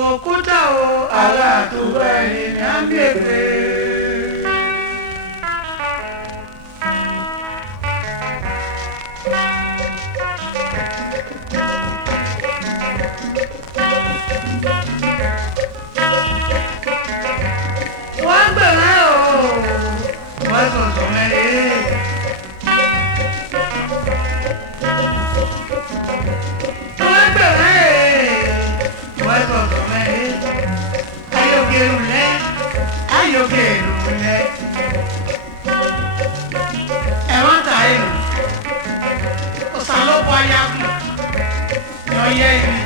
Òkúta o ara àtúwọ̀ ẹ̀yìn ní à ń bèbè. Wọ́n gbẹ̀rẹ̀ o wọ́n sọ̀tọ̀ mẹ́rin. Wọ́n gbẹ̀rẹ̀ wọ́n sọ̀tọ̀ mẹ́rin. Ayọ̀gẹ̀rùlẹ̀ ayọ̀gẹ̀rùlẹ̀. Ẹ̀wọ̀n ta ẹ̀rù ọ̀sánlọ́pọ̀ ayágun yọ yẹ ẹ̀mí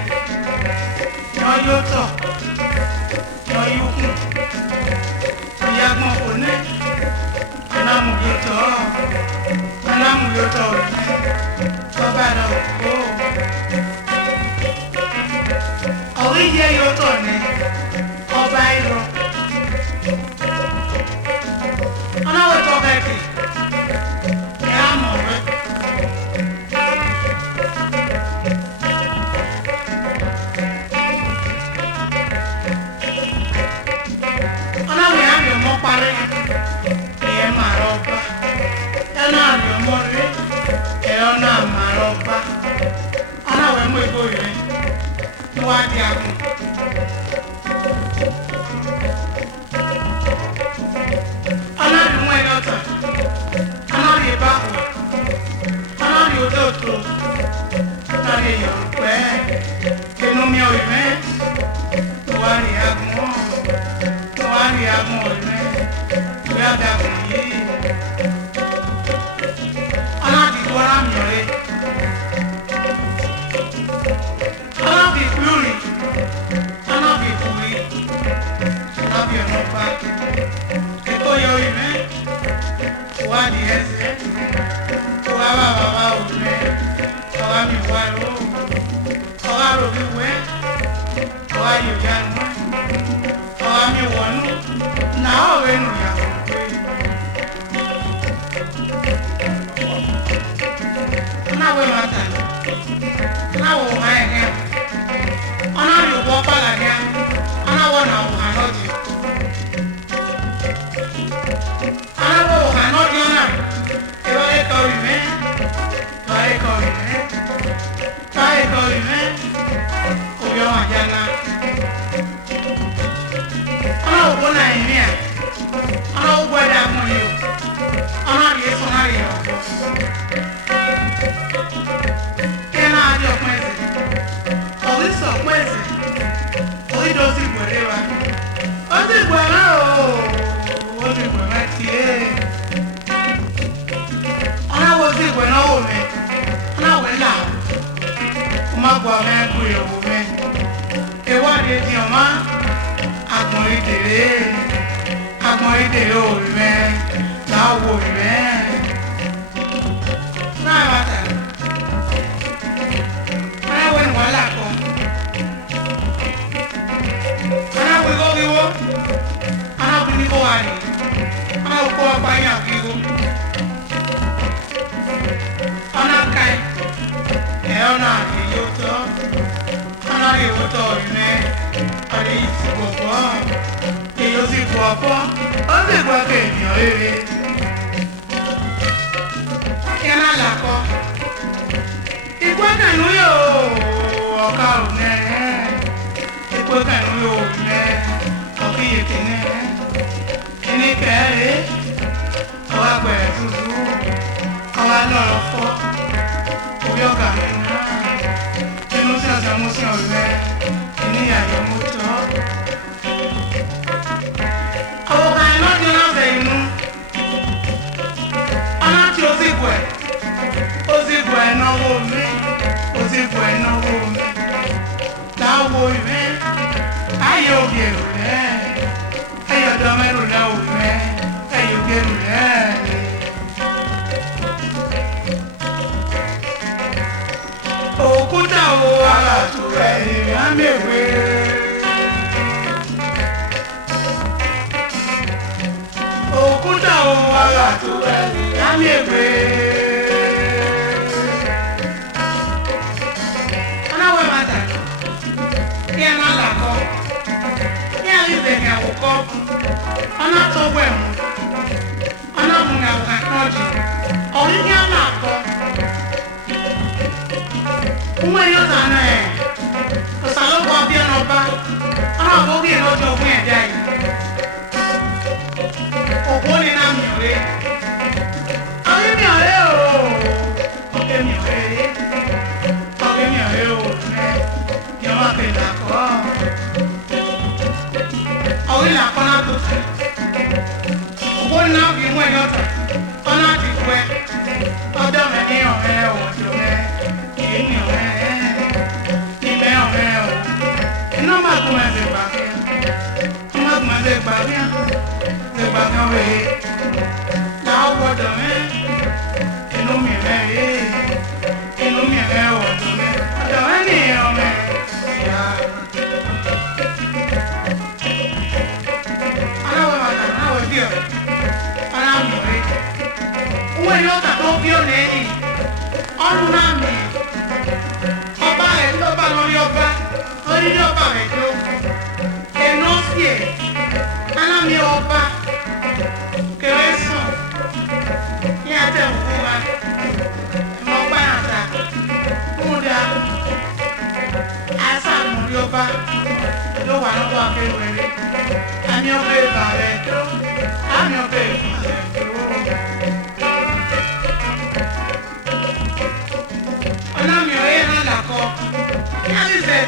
yọ yóò tọ̀ yọ yóò kùn. Ayágun òní alámùyótọ̀ òní ọba náà kó. Ọ̀rí yẹ yóò tọ̀ ní ọba ìlọ. Ọlọ́wọ́ tó kẹ́kẹ́ ẹ̀ á mọ̀ rẹ̀. Ọlọ́wọ́ yà mí ọmọ parí ẹ̀ máa lọ bá. Ẹ náà mí ọmọ rẹ̀ ẹ̀ náà máa lọ bá. Ọlọ́wọ́ ẹ̀ mú egbò rẹ̀ níwájú àgùn. Òkúta o ara àtúwọ̀ ẹ̀yìn ní à ń bèbè. Òkúta o ara àtúwọ̀ ẹ̀yìn ní à ń bèbè. Ọlọ́wọ́ ẹ̀ máa tà kí ẹ má là kọ́. Uma e outra, né? O salão copia no bar. Ah, vou vir no outro fim daí. O bone na minha orelha. Alguém me olhou. Alguém me olhou. Alguém me olhou, né? Que eu matei na cor. Alguém na cor na doce. O bone na minha orelha. Ọ̀nà ti pẹ́, ọjọ́ mi ní ọ̀rẹ́ òjò rẹ̀, kìí ní ọ̀rẹ́ níbẹ̀ ọ̀rẹ́ o. Iná máa kún ẹsẹ̀ gbà fíà, ó máa kún ẹsẹ̀ gbà fíà, ẹsẹ̀ gbà kan wèé. Làá gbọ́dọ̀ mẹ́, inú mi rẹ̀ yé, inú mi rẹ̀ òjò rẹ̀, ọjọ́ rẹ̀ ní ọ̀rẹ́ ìyá. Aláwọ̀ bàtà, aláwọ̀ bí ọ̀rẹ́, aláwọ̀ rẹ̀. Uwe yota tó bí ó lẹ́yìn ọdún náà mi ọba rẹ̀ ló bá lórí ọba rẹ̀ tó ẹnu sí ẹ̀ alámi ọba kéré sàn ní àtẹ̀wò wa ẹ̀mọ́ ọba yàtà múdà àṣà lórí ọba ló wà lọ́wọ́ akéwèrè àmì ọba ìbà rẹ̀ tó àmì ọba ìbà rẹ̀ tó.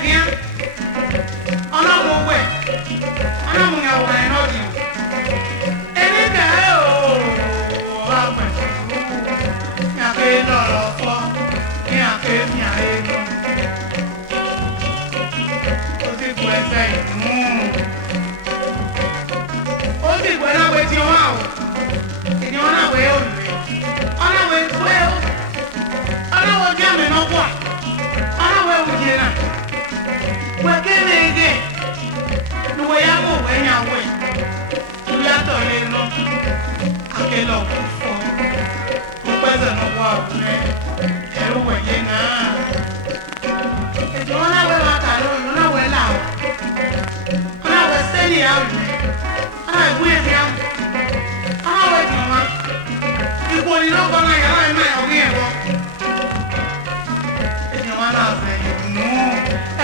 Bien, on a mon ouais, on a mon yaoua et non dit. Et les gars, oh, après, il y a que dans l'enfant, il y a que bien et non. Aussi pour essayer, aussi pour la voiture, et on a ouais, on a ouais, on a ouais, bien mais non quoi, on a ouais, on dit là. Wekenege nuwe yabo wenyawe uyato leno akelo kufo kupeza no kwa une eru wenye na ejona we makalo na we lawo ona we seni ya une ona we ya ona we joma ipo ni no gona ya na ma ya wi ebo ejoma na se no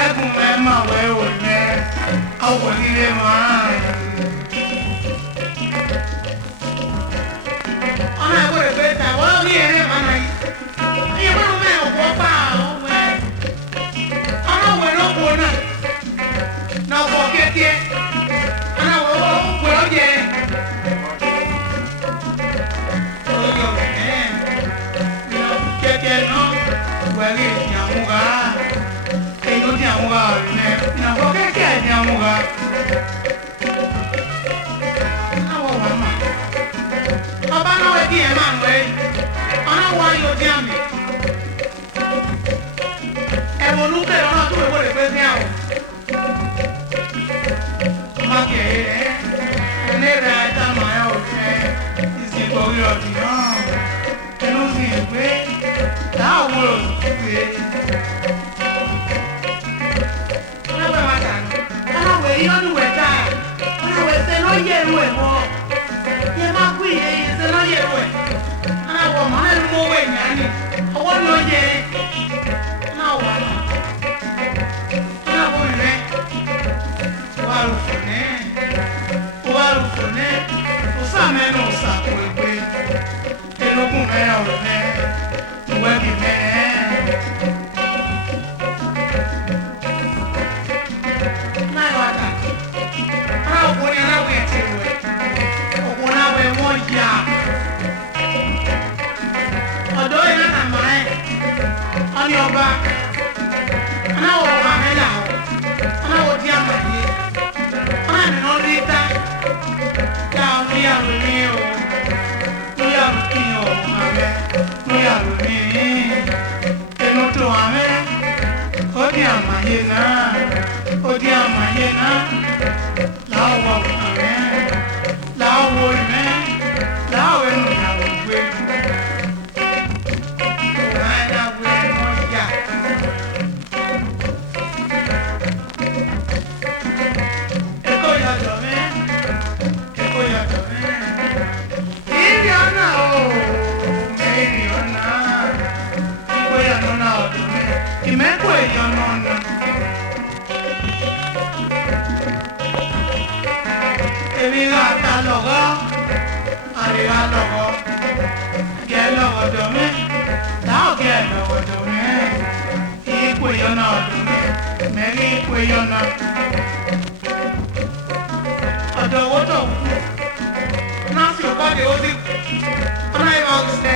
ẹkùn mẹ́mà wẹ́ ò lẹ́ ọwọ́ nílé máa ọ̀nà ẹ̀kọ́ rẹ̀ pé tàwọn orí ẹ̀rẹ́ máa náà yìí ẹ̀kọ́ rẹ̀ mẹ́ ọ̀pọ̀ bá ọ̀wẹ́ ọ̀nà ọ̀wẹ́ lọ́pọ̀ náà ọ̀pọ̀ kéèké ọ̀nà ọ̀pọ̀ ọ̀jẹ̀ ọ̀yọ̀ rẹ̀ kéèké náà wẹ̀rí ìyàmúra ní àwọn àrùnẹ̀ ìyàwó kẹ́kẹ́ ní àwọn ọ̀gá náwọ̀ wà máa ọba náwọ̀ ẹbí ẹ̀ máa ń wẹ́ ọ̀nàwọ̀ ayò dí àmì ẹ̀wọ̀n olúkẹ́ ọ̀nà tó wẹ̀wọ̀ rẹ̀ pé ní àwọ̀ ọmọ kẹ̀ẹ́ rẹ̀ ẹni rẹ̀ ẹ̀ta máa yà òfin ìsìnkú orí ọ̀dùn náà ẹnu sì ń pé láwọn olùkúkúé yọnu wẹ ta ọna wẹ sẹ n'ọyẹ ẹnu ẹ wọ yẹ má kú ìyẹ yẹ sẹ n'ọyẹ ẹnu ẹ ọna wọ mọ ẹnu mọ wẹ nyani ọwọ ni ọyẹ ọna wọ ọna wọ rẹ wà lùfọ nẹ ọsà mẹnu ọsà kò ẹgbẹ ẹlógún mẹ ọrọ mẹ ìwẹ bí mẹ. Ọ̀nì ọba, anáwọ̀ ọba mẹ́lá ọ̀, anáwọ̀ di àmàyé, ọ̀nà mìíràn rí ta, yà ọ̀ ní yàrá mi o, ní yàrá mi o, àmẹ́, ní yàrá mi, ẹnu tó àmẹ́, ó di àmàyé náà, láwọ̀ àmẹ́, láwọ̀ ìmẹ́, láwọ̀ ẹnu ìyàwó gbé. Imeko eyono no. Ebiga ta logo, ariga logo. Get logo do me, now get logo do me. Ikwe yono do me, meri ikwe yono. Odo woto, na fi okade odi. Ana iba ose,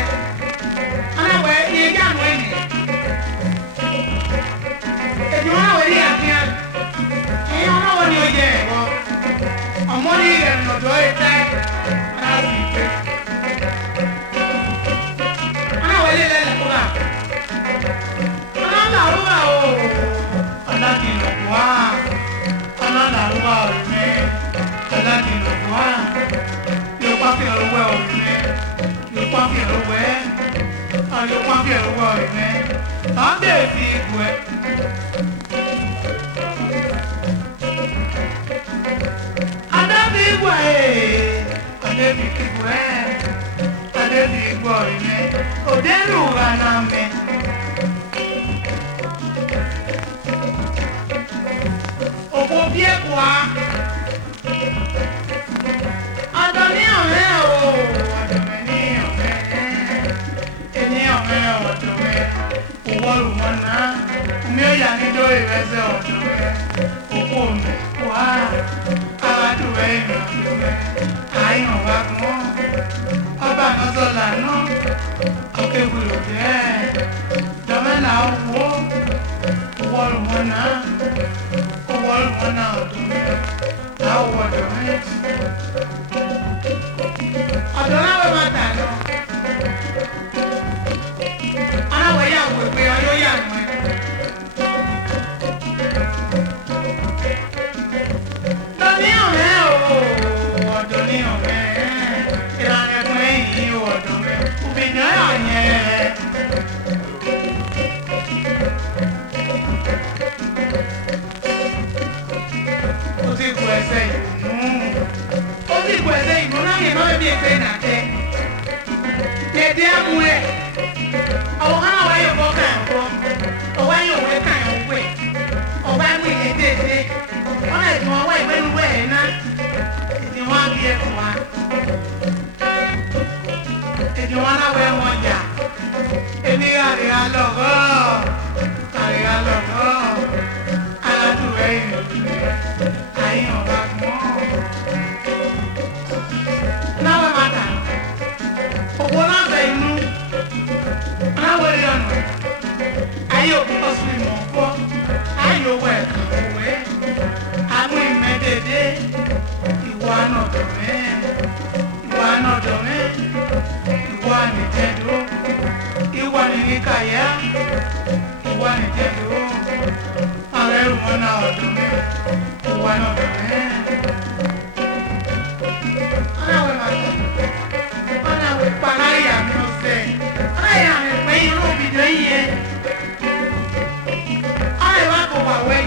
ana we ye gan we ni. Ebi wana we ni akia, eyi wana we ni oye ewo. Ọmọ ní ìrìn ọ̀dọ́ ìta láti ìpé. Aláwọ̀ ilé ilẹ̀ lẹ́kọ̀ọ́gà. Ọlọ́làrúwà ooo. Ọlọ́dìnlọ̀kùwà. Ọlọ́làrúwà òrìmẹ́. Ọlọ́dìnlọ̀kùwà. Yóò pàfẹ́ ọlọ́wẹ́ òrìmẹ́. Yóò pàfẹ́ ọlọ́wẹ́. Yóò pàfẹ́ ọlọ́wẹ́ òrìmẹ́. Ọdẹ fi ìgbò ẹ. Odelu aname. Obo bie kwa. Adoni ore o, adoni ore. Eni ore odome. Oworu mona. Umi oya ni do irese odome. Obo me kwa. Awaduwe odome. Ayin wa mo. Oba no sola no. Okay, we look at the man out. What one out? What one out? Now, what the man? I don't know about that. I know where you will be on your young man. Don't you know? Don't you know? I'm not playing you or do it. If you wanna wear one, yeah. If you got it, I love her. I love her. I love to wear you. I ain't no back more. Now what matter? But what I'm saying, no. I wear it on. I you because we more for. I you wear away. I'm in my day. You want not the man. You want not the man. Iwa ni tendo, iwa ni nikaya, iwa ni tendo. Ale rumona odume, iwa no dume. Ana we panaya no se. Ana me pe iru bido iye. Ana wa ko wa we.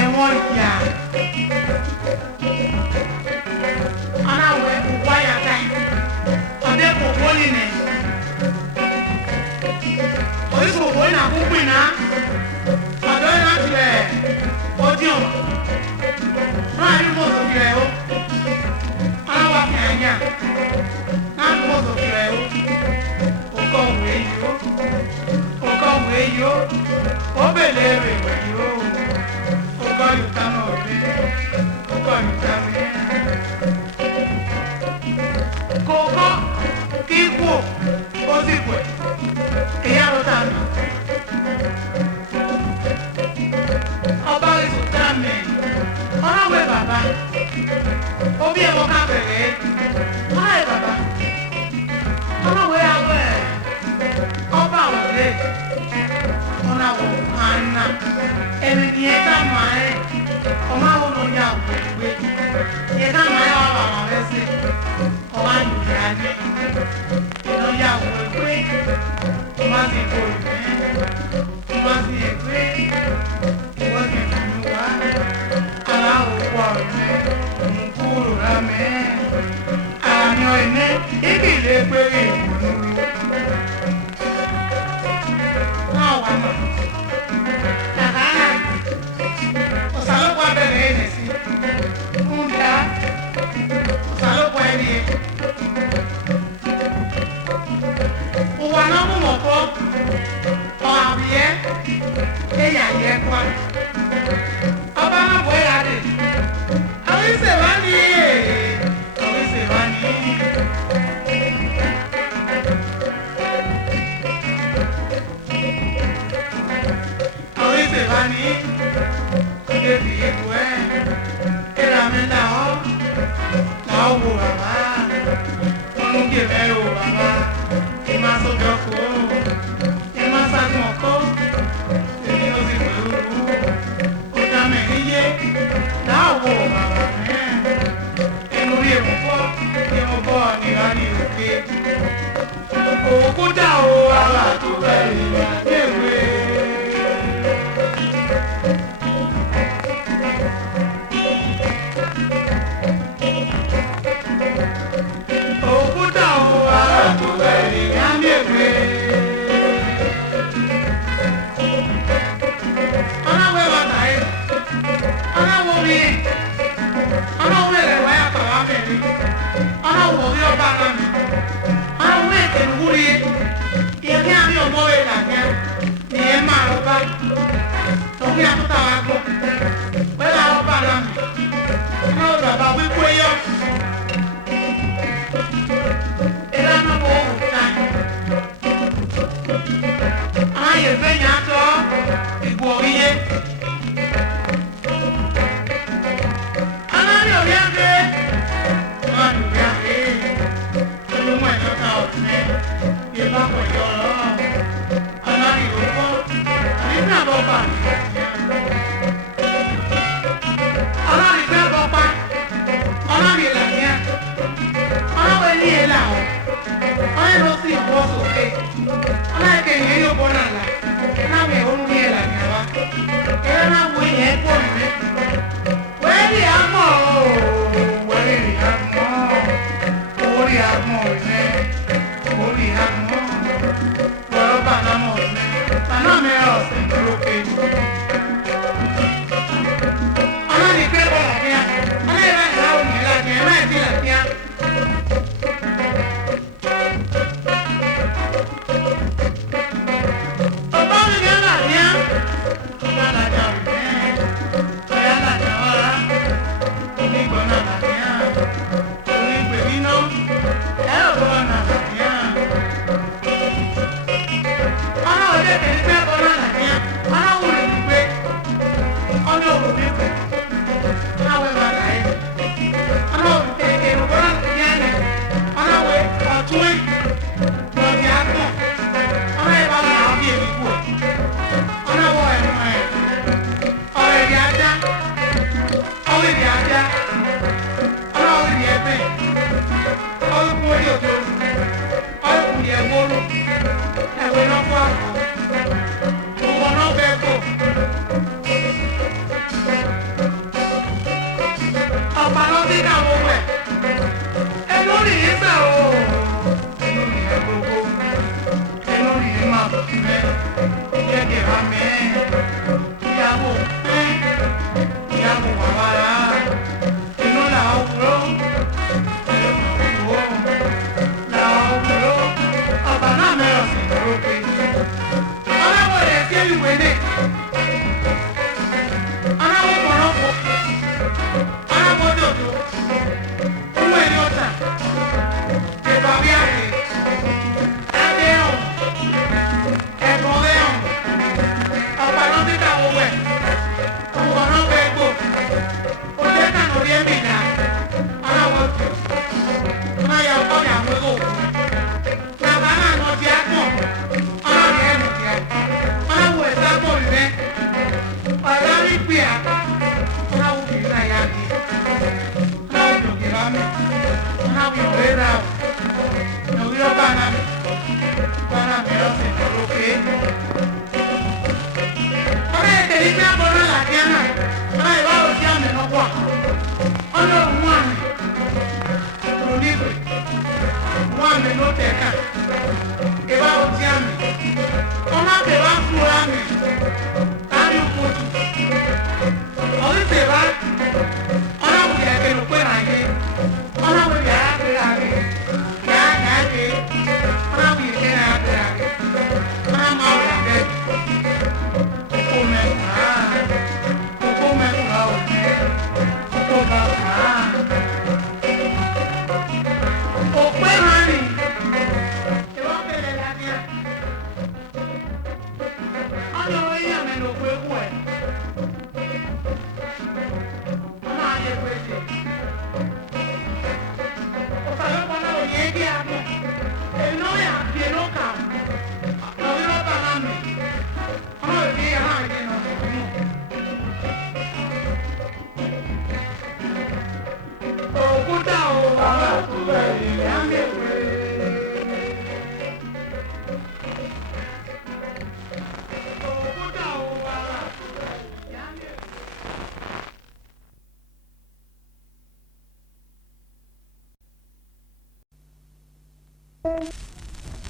Ewon ya. Ana we wa ya tai. Holiness. Oríṣi òwò ní àkókò iná. Ọ̀dọ́ iná ti rẹ̀ odium. Náà ní mọ́tò fi rẹ̀ o. Aláwọ̀ àfihàn náà ní mọ́tò fi rẹ̀ o. Òkò òwe yìí o. Òkò òwe yìí o. Ó bèlè èrè yìí o. Òkò yùtá náà òwe. Òkò yùtá mi. Kòkó. Kíkó ó sì pè ìyá ló tà mí. Ọba ìsùn tà mí. Ọlọ́wé bàbá. Ó bí ẹ̀wọ̀n ká bẹ̀rẹ̀. Ọlọ́wé bàbá. Ọlọ́wé awẹ́. Ọba òde. Ọ̀nà wò àná. Ẹni ni ẹ ká máa ẹ. Ọmọ àwọn olóyè àgbègbè. Ẹ ká máa ẹ wà wà rẹ sí. Ọba nìyí adé. Ìlọ́yàwó ẹgbẹ́. Ọmọ sì kò rí mẹ́. Ọmọ sì ẹgbẹ́. Ìwọ́n sì fún mi wá. Aláwọ̀ pọ̀ rẹ̀. Òmùkúrò rà mẹ́. Àmì ọ̀ẹ́nẹ́. Ibi ìlé péré ìwọ̀n. Náà wà mọ̀. ella yekwa aba na boy ade awi se bani awi se bani de bi ekwe era me na o wo baba onu ge me o baba e ma so joko e ma sa moko e ni o si pelu o da me niye na wo baba me enu ri e mo bo ni ra ni oke o ko da o ala to be ni ewe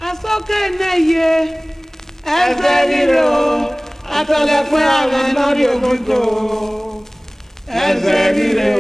Asókè nẹ́yẹ ẹsẹ̀ ríro atọ́lẹ̀pẹ́ àwọn lórí ògùnkò ẹsẹ̀ ríro.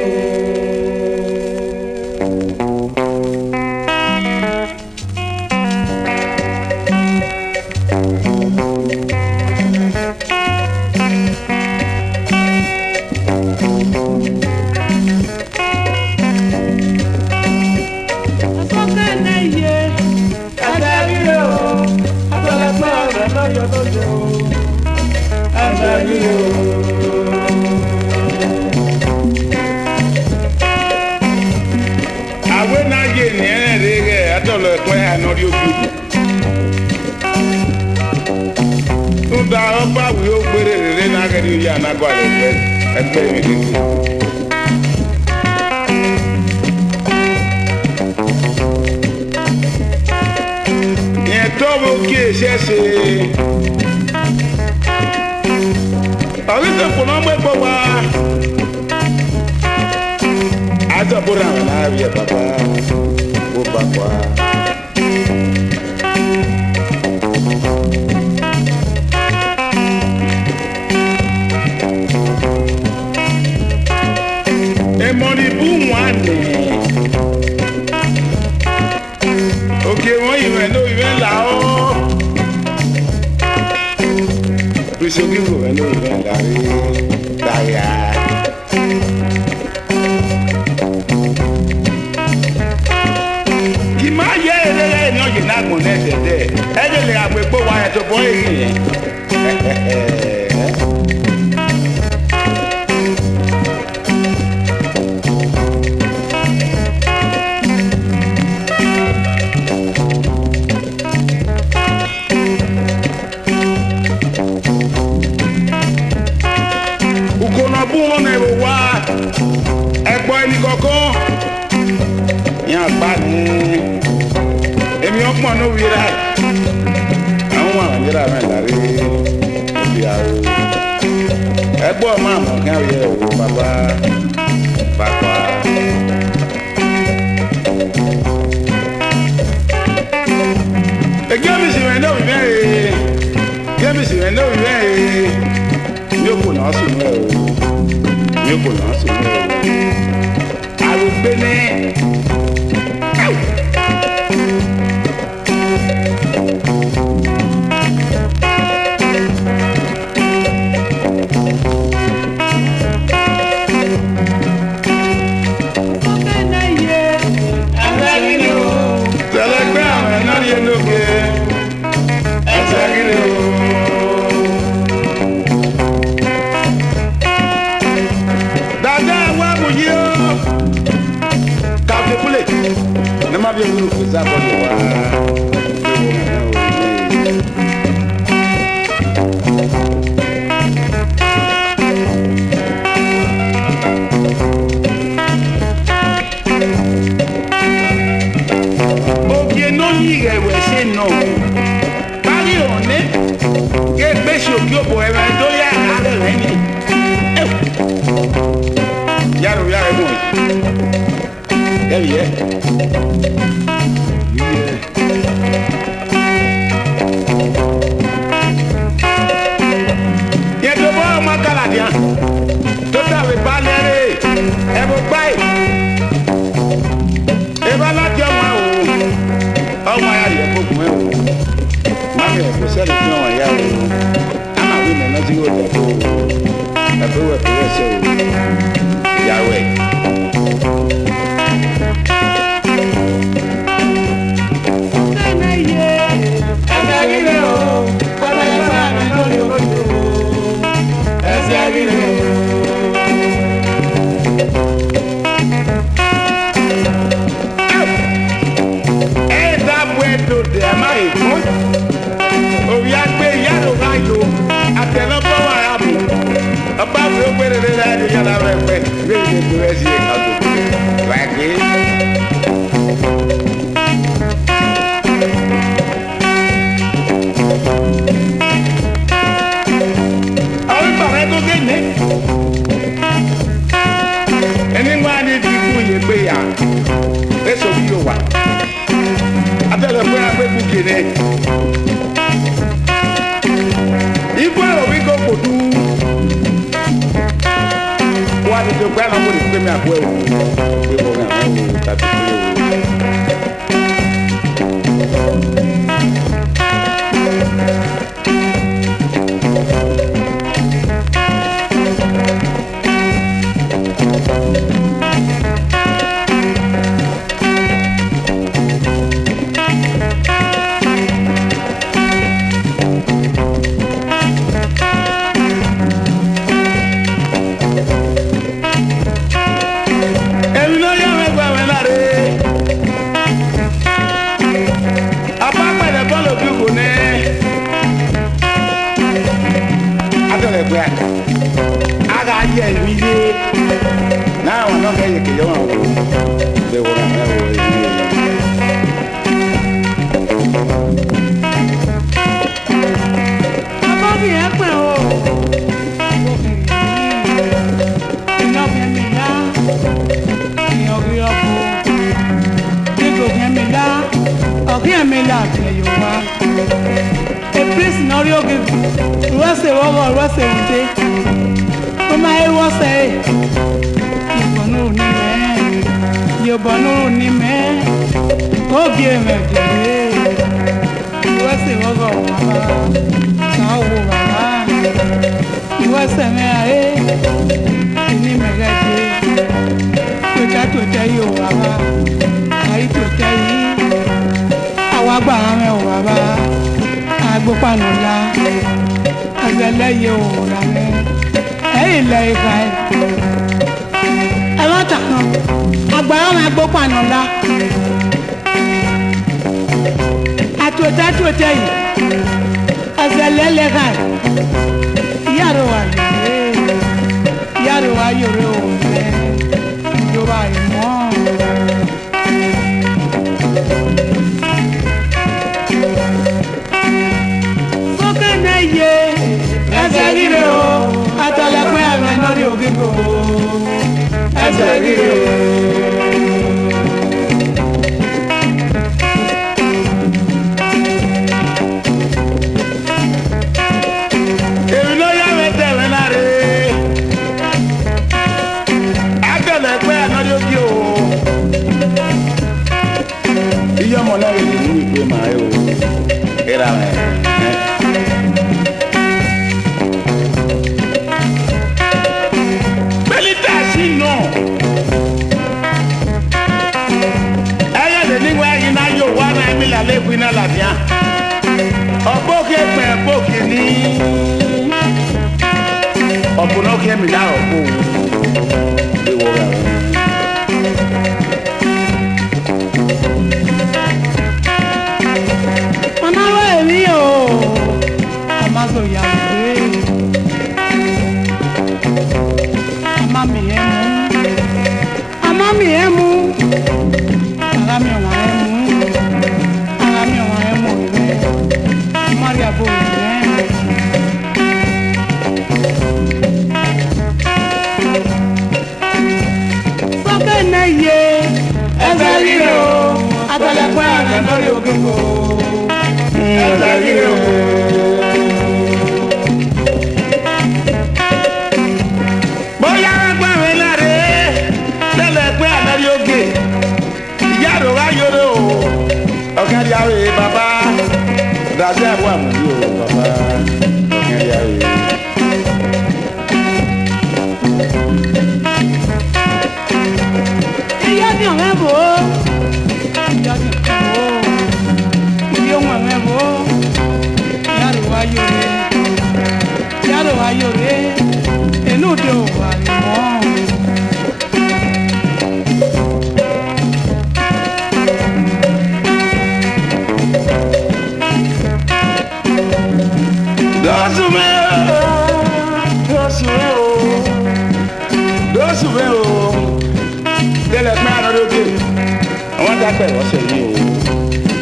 pẹ̀lú ọ̀sẹ̀ yìí o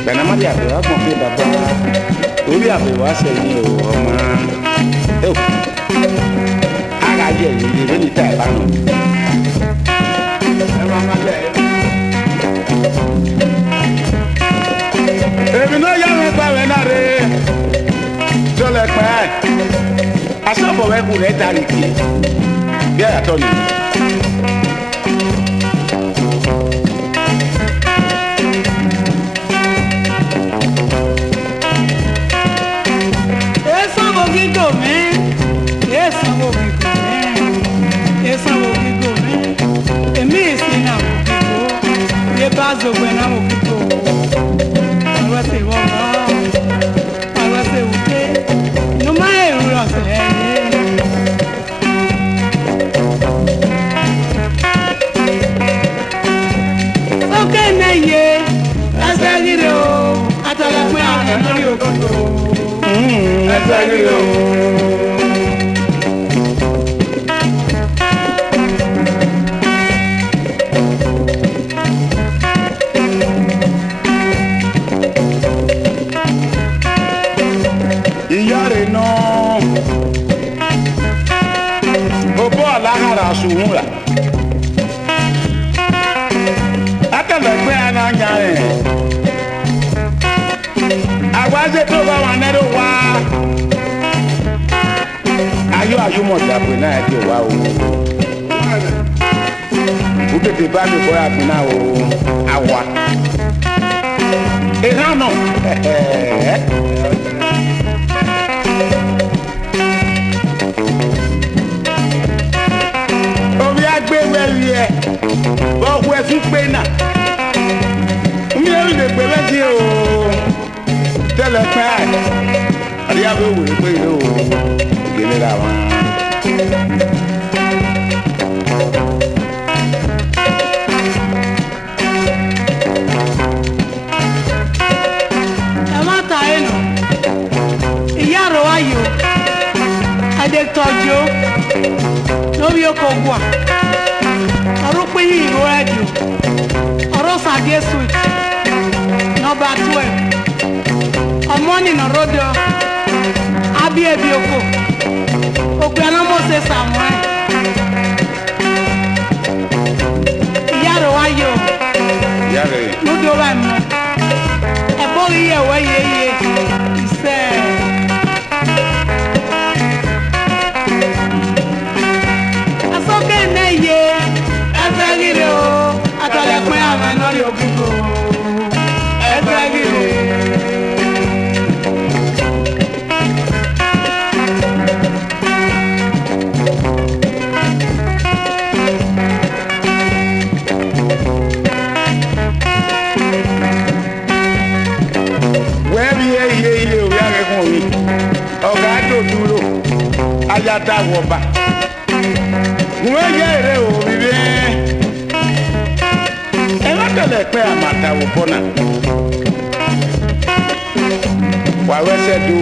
bẹ̀nàmọ́dé àbẹ̀wò àgbọ̀n pé bàbá orí àbẹ̀wò ọ̀sẹ̀ yìí o ọmọ ẹ̀ ara yẹ yìí lè ní ta ẹ̀ bá nù. èmi náà yá mi pa mi náà rè tó lẹ pẹ́ asọ́bọ̀wẹ́ kù rẹ̀ darí kì bí àyàtọ̀ nìyí. Bazo buena moquito, algo así boba, algo así usted, no más euros Ok, neye, asagiro, hasta la cuenta no yo conto, asagiro. Sumura akalẹgbẹ ananya rẹ agbazẹ tó bá wà nẹrù wá ayọ ayọmọdé àpè náà ẹ ti wá o ó tètè bá mi bọ́ àpè náà o àwa ìhànà gbẹwẹliẹ bọkú ẹsùn pé náà mi ò lè gbẹ lẹsí o tẹ́lẹ̀ pẹ àdéhàbẹ wòlé pé yìí o gèlè la wọn. ẹ má ta ẹ nù ìyá rẹ wá yìí o adé tọ́jú lórí oko gùn à. Ọ̀rọ̀ pé yìí ìró ẹ̀dùn ọ̀rọ̀ sàgé switch nọ́mbà 12 ọmọ nínú ròdò abí ẹbí oko òpin anamọ́sẹ̀ Samuel ìyá rẹ̀ wáyé o lódò wà mọ́ ẹ̀bọ́ yìí ẹ̀wọ́ yeye ìṣe. Asọ́kẹ́ náà yé ẹgbẹ́gìrì o àtọ̀lẹ̀pẹ́ àwọn lórí òkúkú ẹgbẹ́gìrì. wẹ́ẹ̀bì yẹ iye òwe àrẹ̀kùn mi ọ̀gá tó dúró ayáta wọ̀ba wọ́n yẹ èrè òbí bẹ́ẹ̀. Kẹlẹ pẹ amata wò bọ́nà wà wẹsẹ̀ do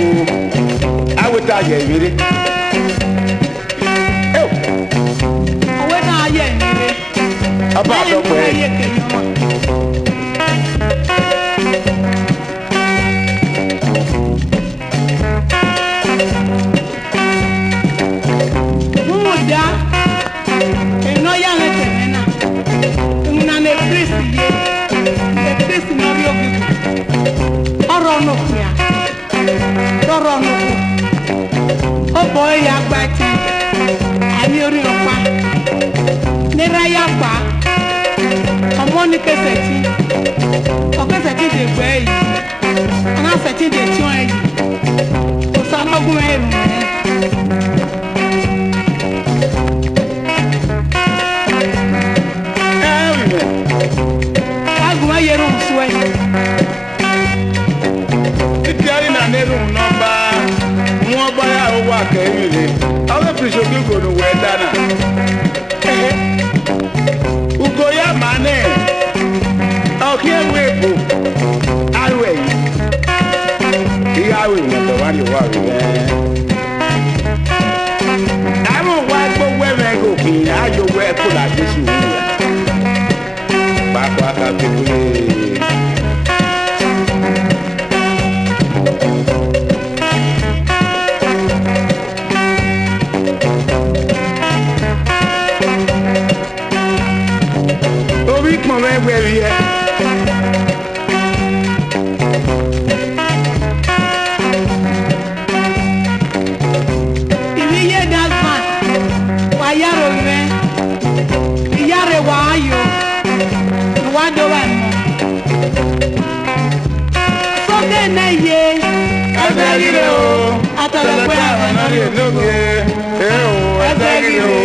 aweta yẹ ìwéré ọwọ́ náà yẹ ìwéré ọba àdọ́gbọ̀ ẹ̀ múmu dá iná yà lẹ́tẹ̀ mẹ́nà ìmúnanà kristi yé kristi náà bí òbí ọ̀rọ̀ ọ̀nùkù yà lọ́rọ̀ ọ̀nùkù ó bọ̀ ẹ̀yà gba ẹtì àní orí ọ̀pá nira yà pa ọmọ ní kẹsẹ̀tì ọ̀kẹsẹ̀tì dè gbẹ́ yìí ọ̀nàsẹ̀tì dè tiọ́ yìí òsàlọ́gùn ẹ̀rù mẹ́. Títí na nínú nọ́mbà wọn bá yà owó àkẹ́yìn rẹ̀ ọ̀rẹ́ pèsè gbígbó ni wọ́n dáná. Ugo ya máa ní ọ̀kí ẹ̀wé èbò arú ẹ̀yìn kí arú ìyàtọ̀ wá ní wà rí bẹ́ẹ̀. Àwọn wa gbogbo ẹ̀mẹ́ gòkè ayọ̀wọ́ ẹ̀kọ́ làdé sí òun rẹ̀. Pápá ká kékeré. yẹ. Ìwíyé dasman wà yàrá rẹ̀ ìyàrá wà ayò ìwádìí wà mọ́. Sókè náà yé ẹsẹ̀ gírí o àtọ̀lẹ̀pẹ́ àwọn náà yẹ lóge ẹ o ẹsẹ̀ gírí o.